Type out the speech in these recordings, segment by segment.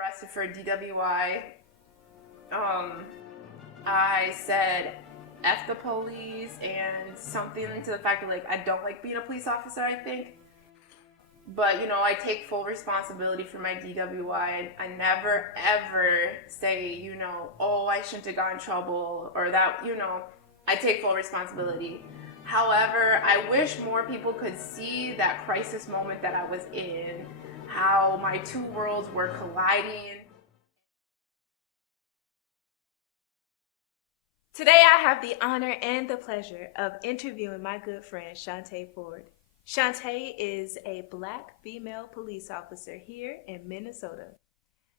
arrested for DWI, I said F the police and something to the fact that, like, I don't like being a police officer, I think. But, you know, I take full responsibility for my DWI. I never, ever say, you know, oh, I shouldn't have got in trouble or that, you know, I take full responsibility. However, I wish more people could see that crisis moment that I was in, how my two worlds were colliding. Today I have the honor and the pleasure of interviewing my good friend Chauntè Ford. Chaunté is a Black female police officer here in Minnesota.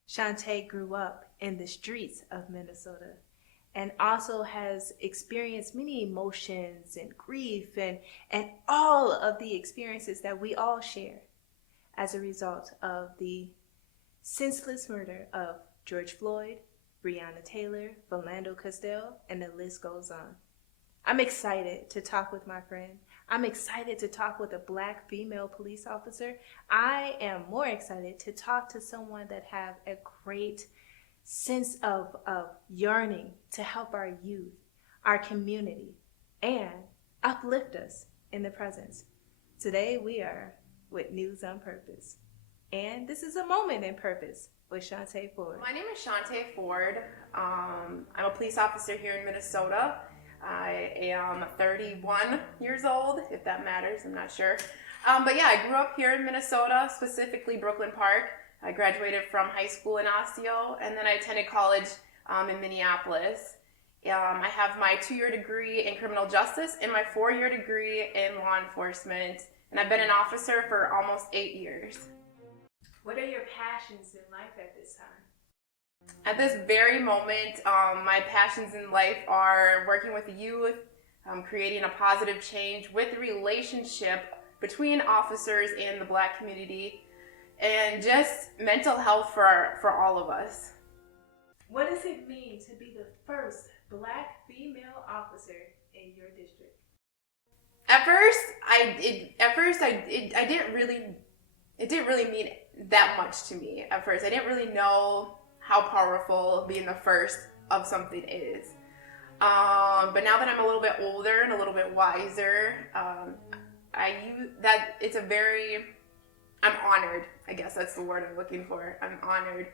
Chaunté grew up in the streets of Minnesota and also has experienced many emotions and grief and all of the experiences that we all share as a result of the senseless murder of George Floyd, Breonna Taylor, Philando Castile, and the list goes on. I'm excited to talk with my friend. I'm excited to talk with a Black female police officer. I am more excited to talk to someone that have a great sense of yearning to help our youth, our community, and uplift us in the presence. Today we are with News on Purpose. And this is a moment in purpose with Chauntè Ford. My name is Chauntè Ford. I'm a police officer here in Minnesota. I am 31 years old, if that matters, I'm not sure. But yeah, I grew up here in Minnesota, specifically Brooklyn Park. I graduated from high school in Osseo, and then I attended college in Minneapolis. I have my 2-year degree in criminal justice and my 4-year degree in law enforcement, and I've been an officer for almost 8 years. What are your passions in life at this time? At this very moment, my passions in life are working with the youth, creating a positive change with the relationship between officers and the Black community, and just mental health for all of us. What does it mean to be the first Black female officer in your district? At first, it didn't really mean that much to me. At first, I didn't really know how powerful being the first of something is. But now that I'm a little bit older and a little bit wiser, I'm honored. I guess that's the word I'm looking for. I'm honored.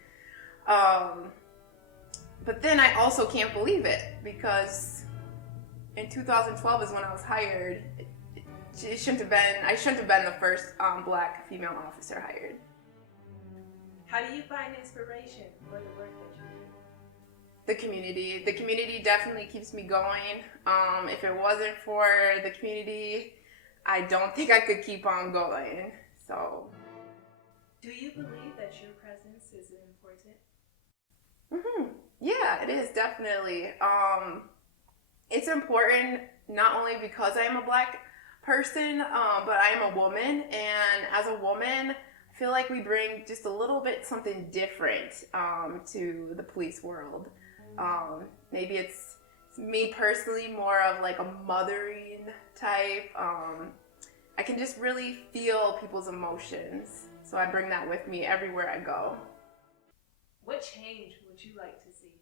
But then I also can't believe it, because in 2012 is when I was hired. I shouldn't have been the first Black female officer hired. How do you find inspiration for the work that you do? The community. The community definitely keeps me going. If it wasn't for the community, I don't think I could keep on going. So. Do you believe that your presence is important? Yeah, it is, definitely. It's important not only because I am a Black person, but I am a woman, and as a woman, I feel like we bring just a little bit something different to the police world. Maybe it's me personally, more of like a mothering type. I can just really feel people's emotions, so I bring that with me everywhere I go. What change would you like to see?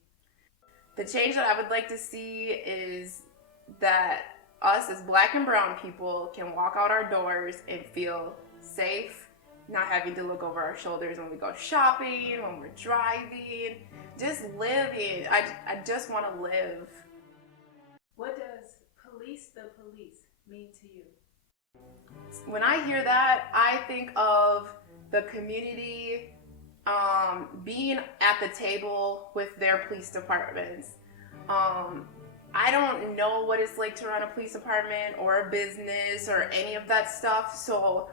The change that I would like to see is that us as Black and brown people can walk out our doors and feel safe, not having to look over our shoulders when we go shopping, when we're driving, just living. I just want to live. What does police the police mean to you? When I hear that, I think of the community being at the table with their police departments. I don't know what it's like to run a police department or a business or any of that stuff, so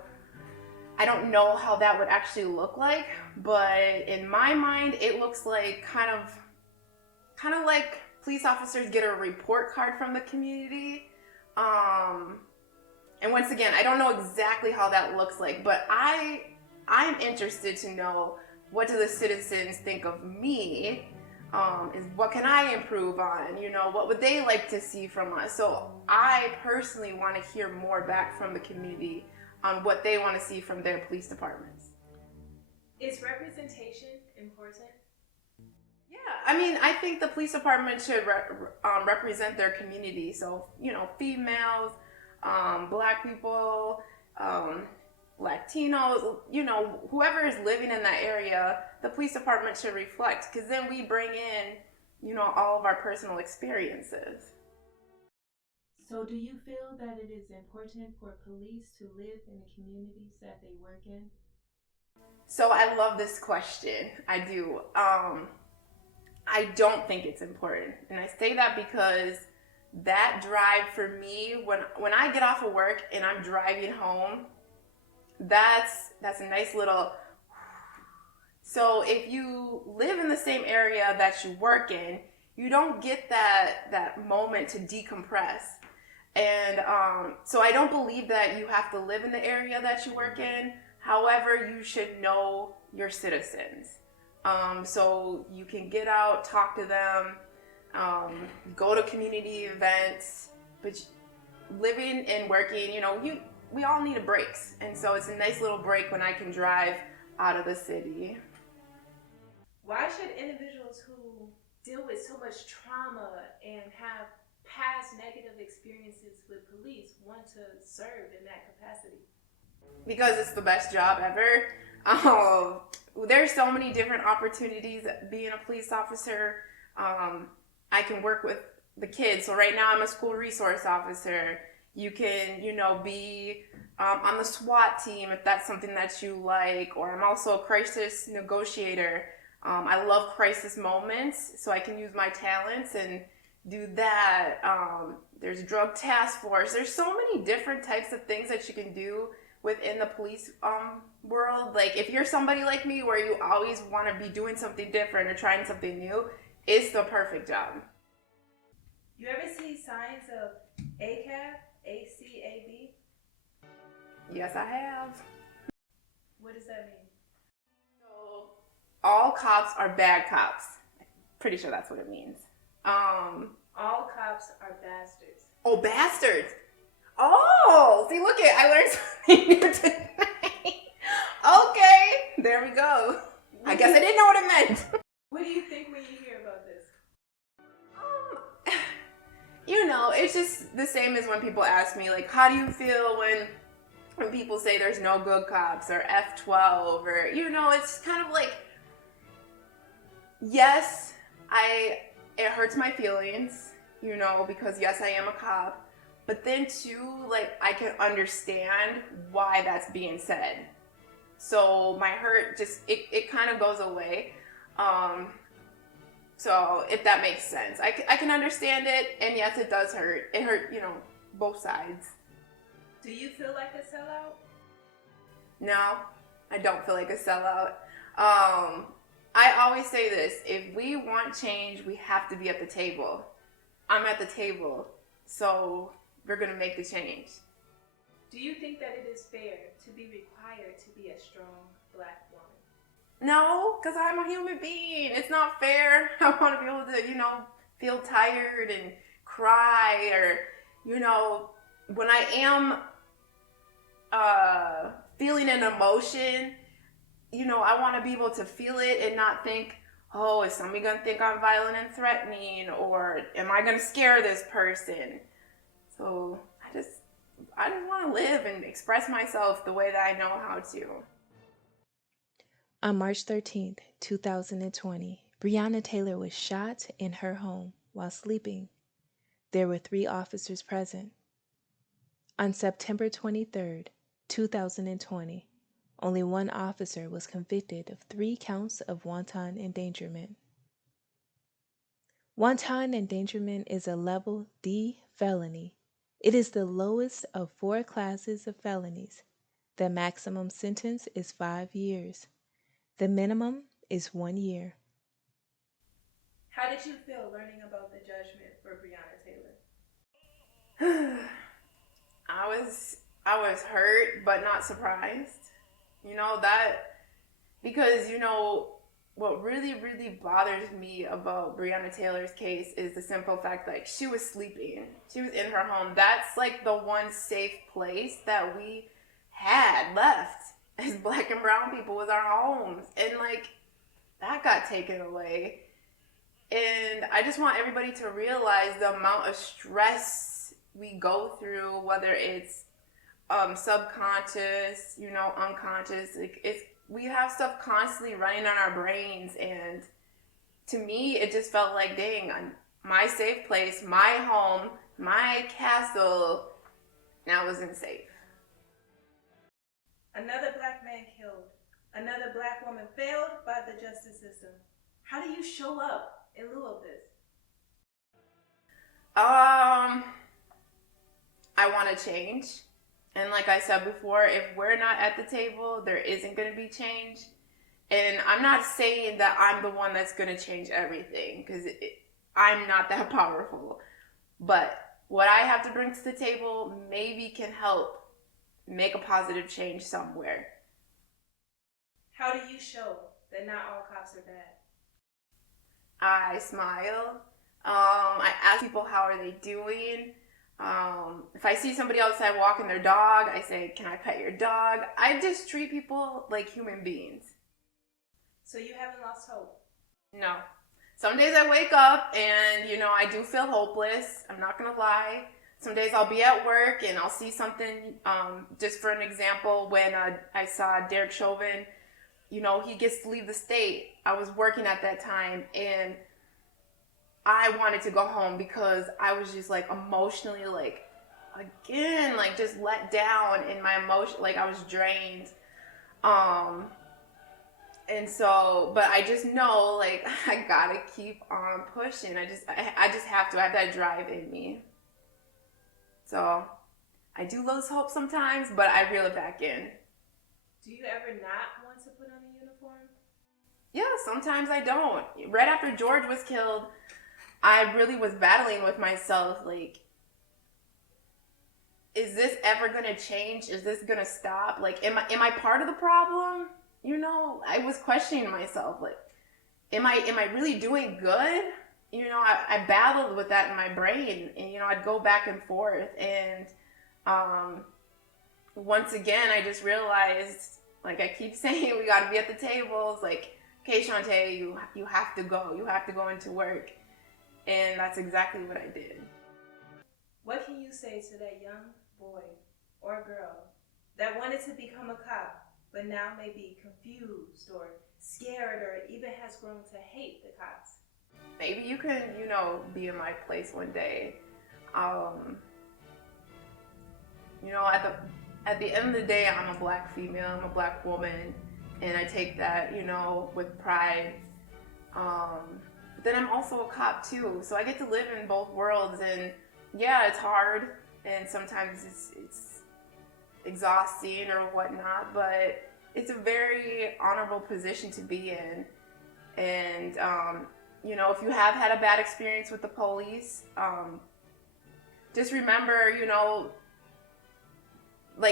I don't know how that would actually look like, but in my mind, it looks like kind of like police officers get a report card from the community. And once again, I don't know exactly how that looks like, but I'm interested to know, what do the citizens think of me? Is what can I improve on? You know, what would they like to see from us? So I personally want to hear more back from the community on what they want to see from their police departments. Is representation important? Yeah, I mean, I think the police department should represent their community. So, females, black people, Latinos, whoever is living in that area, the police department should reflect, because then we bring in, all of our personal experiences. So, do you feel that it is important for police to live in the communities that they work in? So I love this question. I do. I don't think it's important. And I say that because that drive for me, when I get off of work and I'm driving home, that's a nice little. So if you live in the same area that you work in, you don't get that moment to decompress. And so I don't believe that you have to live in the area that you work in. However, you should know your citizens. So you can get out, talk to them, go to community events, but living and working, we all need a breaks. And so it's a nice little break when I can drive out of the city. Why should individuals who deal with so much trauma and have past negative experiences with police want to serve in that capacity? Because it's the best job ever. There's so many different opportunities being a police officer. I can work with the kids. So right now I'm a school resource officer. You can, be on the SWAT team if that's something that you like, or I'm also a crisis negotiator. I love crisis moments, so I can use my talents and do that. There's drug task force. There's so many different types of things that you can do within the police world. Like, if you're somebody like me where you always want to be doing something different or trying something new, it's the perfect job. You ever see signs of ACAB, ACAB? Yes, I have. What does that mean? So, all cops are bad cops. Pretty sure that's what it means. All cops are bastards. Oh, bastards. Oh, see, look I learned something new tonight. Okay, there we go. I guess I didn't know what it meant. What do you think when you hear about this? It's just the same as when people ask me, like, how do you feel when people say there's no good cops or F12 or, it's kind of like, yes, it hurts my feelings, because yes, I am a cop. But then too, like, I can understand why that's being said. So my hurt just, it kind of goes away. So if that makes sense, I can understand it. And yes, it does hurt. It hurt, both sides. Do you feel like a sellout? No, I don't feel like a sellout. I always say this, if we want change, we have to be at the table. I'm at the table, so we're going to make the change. Do you think that it is fair to be required to be a strong black woman? No, because I'm a human being. It's not fair. I want to be able to, feel tired and cry, or, when I am feeling an emotion, I want to be able to feel it and not think, oh, is somebody going to think I'm violent and threatening, or am I going to scare this person? So I just want to live and express myself the way that I know how to. On March 13th, 2020, Breonna Taylor was shot in her home while sleeping. There were 3 officers present. On September 23rd, 2020, only 1 officer was convicted of 3 counts of wanton endangerment. Wanton endangerment is a Level D felony. It is the lowest of 4 classes of felonies. The maximum sentence is 5 years. The minimum is 1 year. How did you feel learning about the judgment for Breonna Taylor? I was hurt, but not surprised. Because what really, really bothers me about Breonna Taylor's case is the simple fact that she was sleeping. She was in her home. That's like the one safe place that we had left. as Black and brown people was our homes. And like, that got taken away. And I just want everybody to realize the amount of stress we go through, whether it's subconscious, unconscious. We have stuff constantly running on our brains, and to me, it just felt like, dang, my safe place, my home, my castle, now wasn't safe. Another Black man killed. Another Black woman failed by the justice system. How do you show up in lieu of this? I want to change. And like I said before, if we're not at the table, there isn't going to be change. And I'm not saying that I'm the one that's going to change everything, because I'm not that powerful. But what I have to bring to the table maybe can help make a positive change somewhere. How do you show that not all cops are bad? I smile. I ask people, how are they doing? If I see somebody outside walking their dog, I say, can I pet your dog? I just treat people like human beings. So you haven't lost hope? No. Some days I wake up and, I do feel hopeless. I'm not going to lie. Some days I'll be at work and I'll see something, just for an example, when I saw Derek Chauvin, he gets to leave the state. I was working at that time, and I wanted to go home because I was just like emotionally, just let down in my emotion. Like, I was drained. And so, but I just know, like, I gotta keep on pushing. I just have to. I have that drive in me. So I do lose hope sometimes, but I reel it back in. Do you ever not want to put on a uniform? Yeah, sometimes I don't. Right after George was killed, I really was battling with myself, like, is this ever gonna change? Is this gonna stop? Like, am I part of the problem? I was questioning myself, like, am I really doing good? I battled with that in my brain, and I'd go back and forth, and once again I just realized, like I keep saying, we got to be at the tables. Like, okay, Chaunté, you have to go into work, and that's exactly what I did. What can you say to that young boy or girl that wanted to become a cop, but now may be confused or scared, or even has grown to hate the cops? Maybe you can, be in my place one day. At the end of the day, I'm a Black female, I'm a Black woman, and I take that, with pride. But then I'm also a cop too, so I get to live in both worlds, and yeah, it's hard, and sometimes it's exhausting or whatnot, but it's a very honorable position to be in. And if you have had a bad experience with the police, just remember,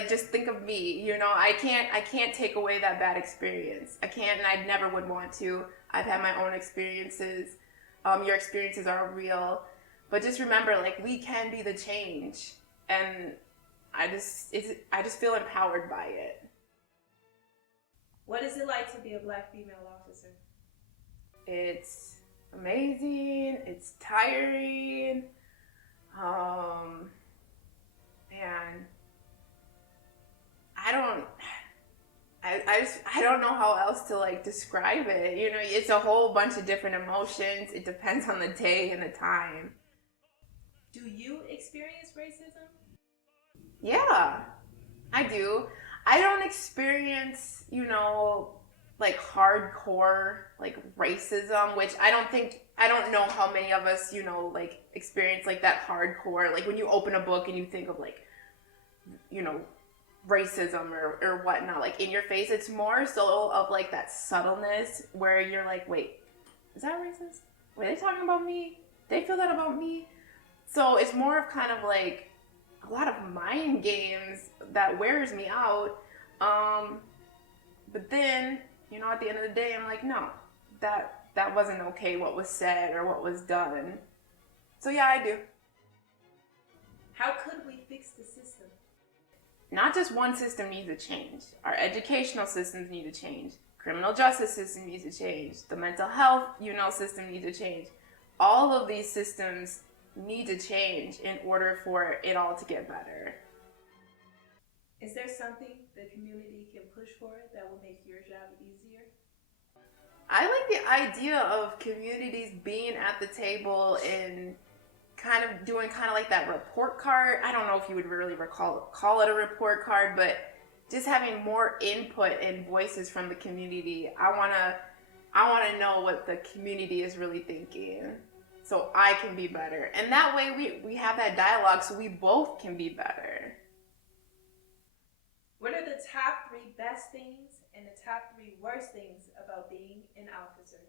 just think of me. I can't take away that bad experience. I can't, and I never would want to. I've had my own experiences. Your experiences are real, but just remember, like, we can be the change, and I just feel empowered by it. What is it like to be a Black female officer? It's amazing. It's tiring. Man, I don't know how else to describe it. It's a whole bunch of different emotions. It depends on the day and the time. Do you experience racism? Yeah, I do. I don't experience, hardcore, racism, which I don't know how many of us, experience, that hardcore, when you open a book and you think of, racism or whatnot, in your face. It's more so of, that subtleness where you're like, wait, is that racist? Were they talking about me? They feel that about me? So it's more of kind of, a lot of mind games that wears me out. But then, at the end of the day, I'm like, no, that wasn't okay, what was said or what was done. So yeah, I do. How could we fix the system? not just one system needs to change. Our educational systems need to change. Criminal justice system needs to change. The mental health, system needs to change. All of these systems need to change in order for it all to get better. Is there something the community can push for that will make your job easier? I like the idea of communities being at the table and kind of doing like that report card. I don't know if you would really call it a report card, but just having more input and voices from the community. I wanna know what the community is really thinking, so I can be better. And that way we have that dialogue, so we both can be better. What are the top 3 best things and the top 3 worst things about being an officer?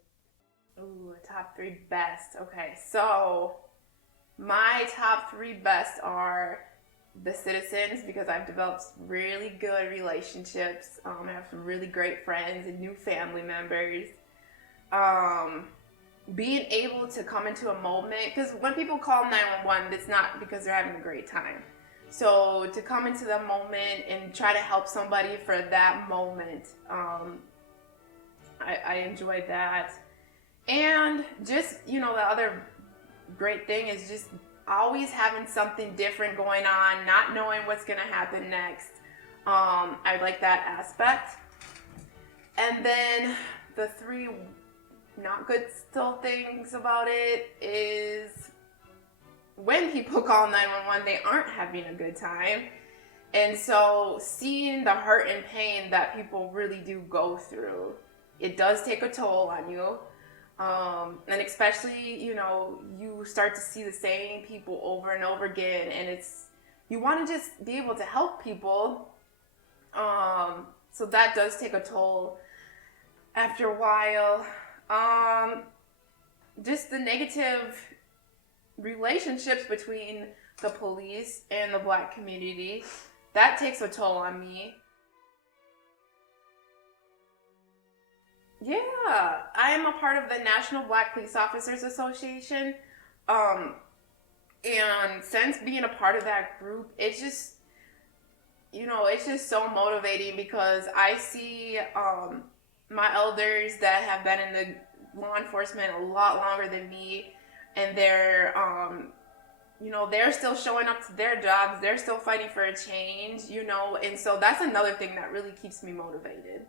Ooh, top 3 best. Okay, so my top 3 best are the citizens, because I've developed really good relationships. I have some really great friends and new family members. Being able to come into a moment, because when people call 911, it's not because they're having a great time. So to come into the moment and try to help somebody for that moment, I enjoyed that. And just, the other great thing is just always having something different going on, not knowing what's going to happen next. I like that aspect. And then the 3 not good still things about it is when people call 911, they aren't having a good time. And so seeing the hurt and pain that people really do go through, it does take a toll on you. And especially, you start to see the same people over and over again, and you want to just be able to help people. So that does take a toll after a while. Just the negative relationships between the police and the Black community, that takes a toll on me. Yeah, I am a part of the National Black Police Officers Association. And since being a part of that group, it's just so motivating, because I see my elders that have been in the law enforcement a lot longer than me, and they're still showing up to their jobs, they're still fighting for a change, and so that's another thing that really keeps me motivated.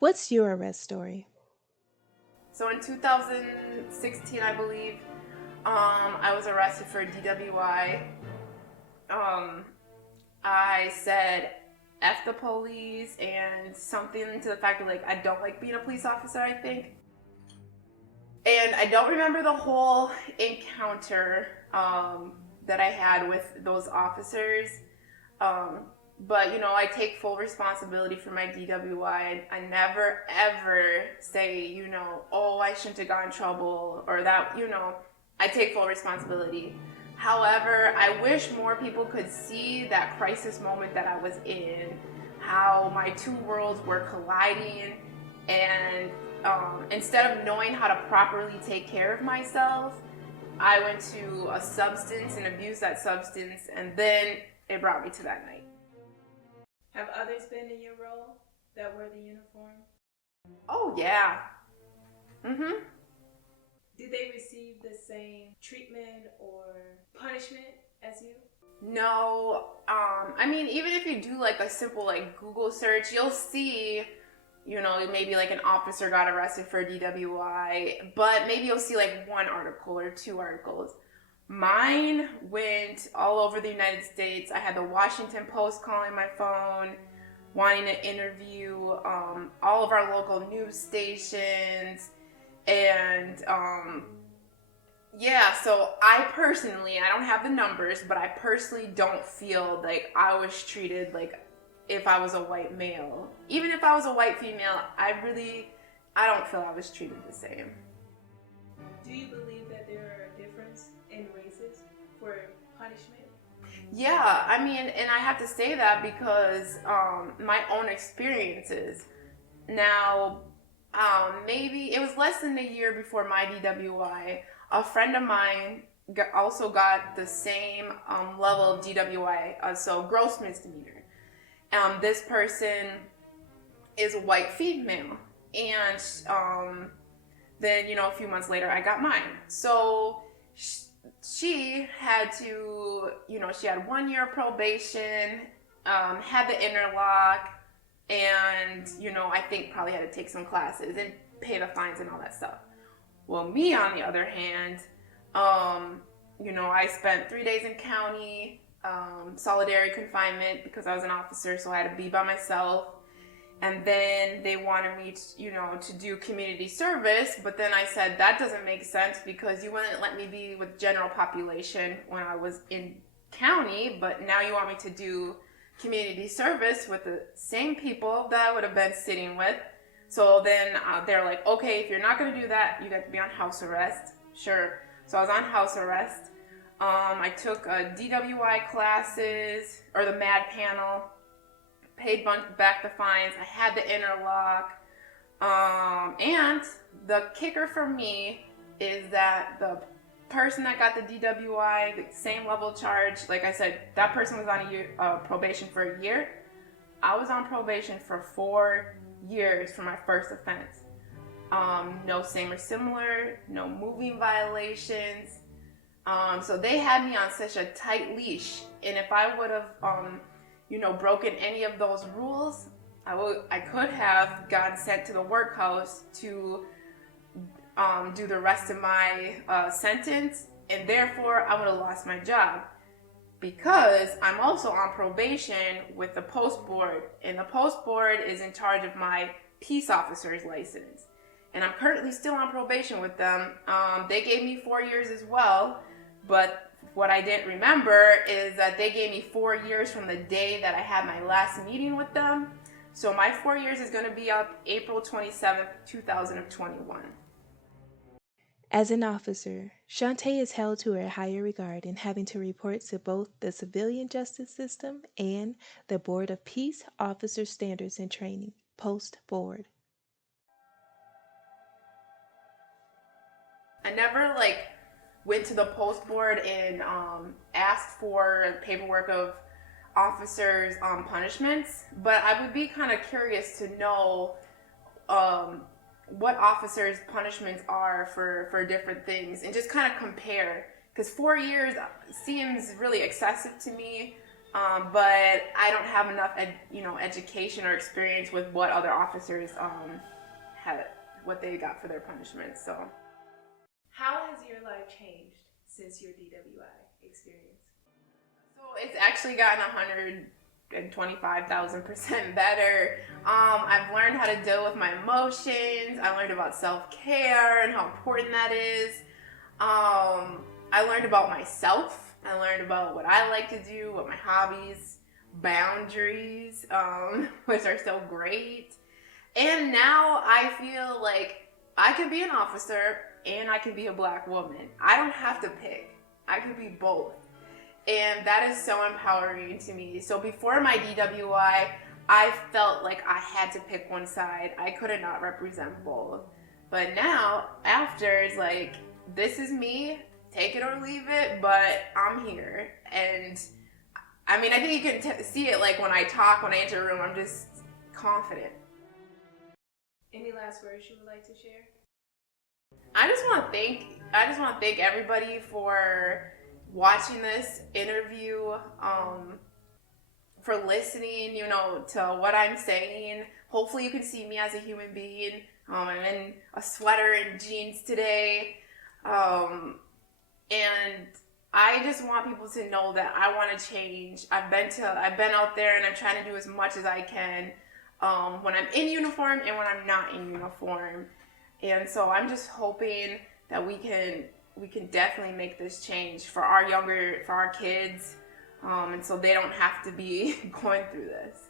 What's your arrest story? So in 2016, I believe, I was arrested for DWI. I said F the police and something to the fact that I don't like being a police officer, I think. And I don't remember the whole encounter that I had with those officers. But, I take full responsibility for my DWI. I never, ever say, oh, I shouldn't have got in trouble, or that, I take full responsibility. However, I wish more people could see that crisis moment that I was in, how my 2 worlds were colliding, and instead of knowing how to properly take care of myself, I went to a substance and abused that substance, and then it brought me to that night. Have others been in your role that wear the uniform? Oh, yeah. Mm-hmm. Did they receive the same treatment or punishment as you? No. Even if you do a simple Google search, you'll see, maybe an officer got arrested for DWI, but maybe you'll see 1 article or 2 articles. Mine went all over the United States. I had the Washington Post calling my phone, wanting to interview all of our local news stations. And so I don't have the numbers, but I personally don't feel like I was treated like if I was a white male. Even if I was a white female, I don't feel I was treated the same. Do you believe that there are a difference in races for punishment? Yeah, and I have to say that because my own experiences. Now, maybe it was less than a year before my DWI, a friend of mine also got the same level of DWI, so gross misdemeanor. This person is a white female, and then a few months later I got mine. So she had to, she had 1 year probation, had the interlock, and I think probably had to take some classes and pay the fines and all that stuff. Well, me on the other hand, I spent 3 days in county solitary confinement because I was an officer, so I had to be by myself. And then they wanted me to do community service, but then I said that doesn't make sense because you wouldn't let me be with general population when I was in county, but now you want me to do community service with the same people that I would have been sitting with. So then they're like, okay, if you're not going to do that, you got to be on house arrest. Sure. So I was on house arrest. I took DWI classes, or the MAD panel, paid back the fines. I had the interlock. And the kicker for me is that the person that got the DWI, the same level charge, like I said, that person was on probation for a year. I was on probation for 4 years for my first offense. No same or similar, no moving violations. So they had me on such a tight leash, and if I would have, broken any of those rules, I could have gotten sent to the workhouse to do the rest of my sentence, and therefore I would have lost my job, because I'm also on probation with the post board, and the post board is in charge of my peace officer's license, and I'm currently still on probation with them. They gave me 4 years as well, but what I didn't remember is that they gave me 4 years from the day that I had my last meeting with them. So my 4 years is going to be up April 27th, 2021. As an officer, Chaunté is held to a higher regard in having to report to both the civilian justice system and the Board of Peace Officer Standards and Training, Post Board. I never went to the post board and asked for paperwork of officers' punishments, but I would be kind of curious to know what officers' punishments are for different things, and just kind of compare, because 4 years seems really excessive to me, but I don't have enough education or experience with what other officers what they got for their punishments. So how has your life changed since your DWI experience? So it's actually gotten 125,000% better. I've learned how to deal with my emotions. I learned about self-care and how important that is. I learned about myself. I learned about what I like to do, what my hobbies, boundaries, which are so great. And now I feel like I can be an officer and I can be a Black woman. I don't have to pick. I can be both. And that is so empowering to me. So before my DWI, I felt like I had to pick one side. I could not represent both. But now, after, it's like, this is me, take it or leave it, but I'm here. And I mean, I think you can see it when I talk, when I enter a room, I'm just confident. Any last words you would like to share? I just want to thank everybody for watching this interview, for listening, to what I'm saying. Hopefully you can see me as a human being. I'm in a sweater and jeans today. And I just want people to know that I want to change. I've been out there, and I'm trying to do as much as I can, when I'm in uniform and when I'm not in uniform. And so I'm just hoping that we can definitely make this change for our kids, and so they don't have to be going through this.